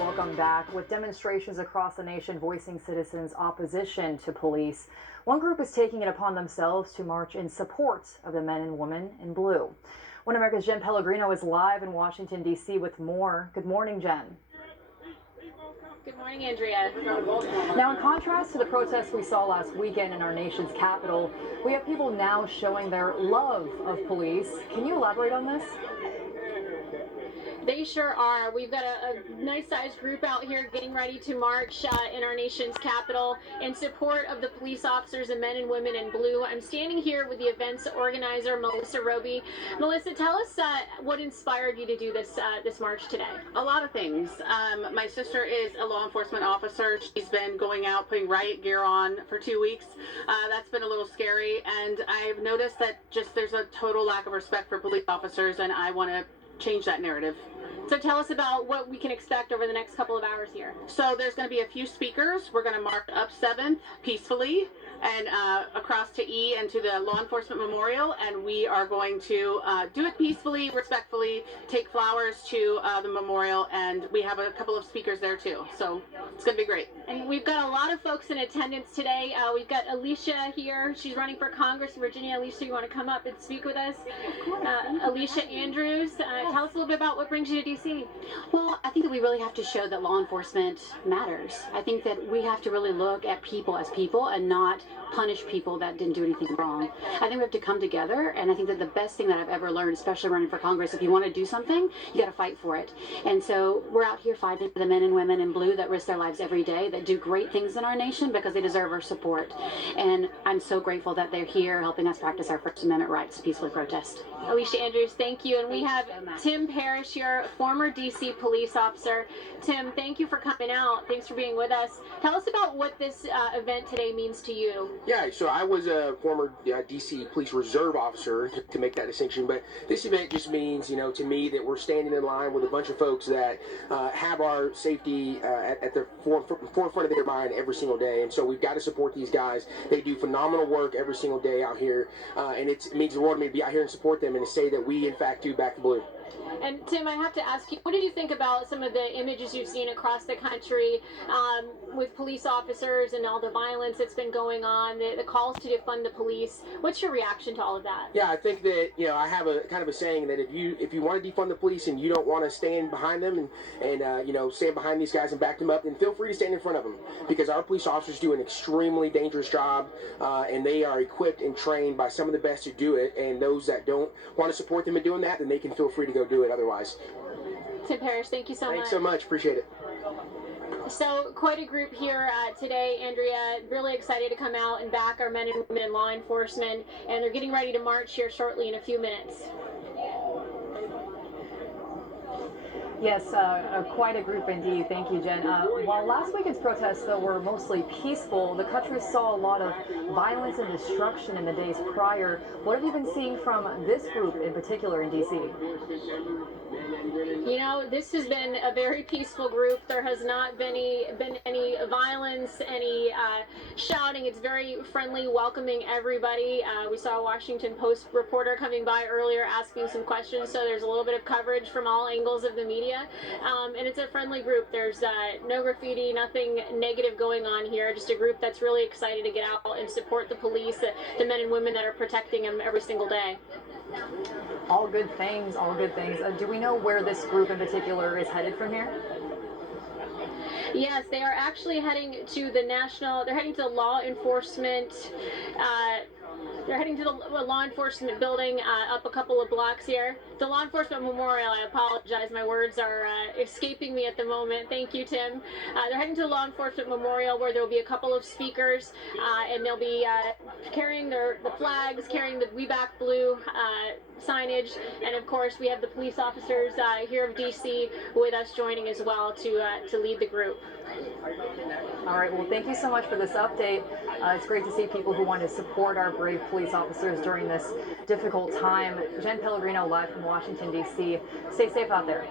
welcome back. With demonstrations across the nation voicing citizens' opposition to police, one group is taking it upon themselves to march in support of the men and women in blue. One America's Jen Pellegrino is live in Washington, D.C. with more. Good morning, Jen. Good morning, Andrea. Now, in contrast to the protests we saw last weekend in our nation's capital, we have people now showing their love of police. Can you elaborate on this? They sure are. We've got a nice-sized group out here getting ready to march in our nation's capital in support of the police officers and men and women in blue. I'm standing here with the event's organizer, Melissa Roby. Melissa, tell us what inspired you to do this march today. A lot of things. My sister is a law enforcement officer. She's been going out putting riot gear on for 2 weeks. That's been a little scary, and I've noticed that just there's a total lack of respect for police officers, and I want to change that narrative. So tell us about what we can expect over the next couple of hours here. So there's going to be a few speakers. We're going to march up 7th peacefully and across to E and to the Law Enforcement Memorial, and we are going to do it peacefully, respectfully, take flowers to the memorial, and we have a couple of speakers there too. So it's going to be great. And we've got a lot of folks in attendance today. We've got Alicia here. She's running for Congress in Virginia. Alicia, you want to come up and speak with us? Alicia Andrews, tell us a little bit about what brings you to D.C. Well, I think that we really have to show that law enforcement matters. I think that we have to really look at people as people and not punish people that didn't do anything wrong. I think we have to come together, and I think that the best thing that I've ever learned, especially running for Congress, if you want to do something, you got to fight for it. And so we're out here fighting for the men and women in blue that risk their lives every day, that do great things in our nation because they deserve our support. And I'm so grateful that they're here helping us practice our First Amendment rights to peacefully protest. Alicia Andrews, thank you. And we have Tim Parrish here, former D.C. police officer. Tim, thank you for coming out. Thanks for being with us. Tell us about what this event today means to you. Yeah, so I was a former D.C. Police Reserve officer, to make that distinction, but this event just means, to me, that we're standing in line with a bunch of folks that have our safety at the forefront of their mind every single day, and so we've got to support these guys. They do phenomenal work every single day out here, and it means the world to me to be out here and support them and to say that we, in fact, do back the blue. And Tim, I have to ask you, what did you think about some of the images you've seen across the country with police officers and all the violence that's been going on, the calls to defund the police? What's your reaction to all of that? Yeah, I think that, I have a kind of a saying that if you want to defund the police and you don't want to stand behind them and stand behind these guys and back them up, then feel free to stand in front of them, because our police officers do an extremely dangerous job, and they are equipped and trained by some of the best who do it, and those that don't want to support them in doing that, then they can feel free to go do it otherwise. Tim Parrish, thank you so much. Thanks so much. Appreciate it. So quite a group here today, Andrea. Really excited to come out and back our men and women in law enforcement, and they're getting ready to march here shortly in a few minutes. Yes, quite a group indeed. Thank you, Jen. While last weekend's protests, though, were mostly peaceful, the country saw a lot of violence and destruction in the days prior. What have you been seeing from this group in particular in D.C.? This has been a very peaceful group. There has not been any violence, any shouting. It's very friendly, welcoming everybody. We saw a Washington Post reporter coming by earlier asking some questions, so there's a little bit of coverage from all angles of the media. And it's a friendly group. There's no graffiti, nothing negative going on here. Just a group that's really excited to get out and support the police, the men and women that are protecting them every single day. All good things, all good things. Do we know where this group in particular is headed from here? Yes, they are actually heading to they're heading to the law enforcement, they're heading to the law enforcement building up a couple of blocks here. The Law Enforcement Memorial, I apologize, my words are escaping me at the moment. Thank you, Tim. They're heading to the Law Enforcement Memorial, where there will be a couple of speakers, and they'll be carrying the flags, carrying the We Back Blue signage, and of course we have the police officers here of DC with us joining as well to lead the group. All right, well, thank you so much for this update. It's great to see people who want to support our brave police officers during this difficult time. Jen Pellegrino live from Washington, D.C. Stay safe out there.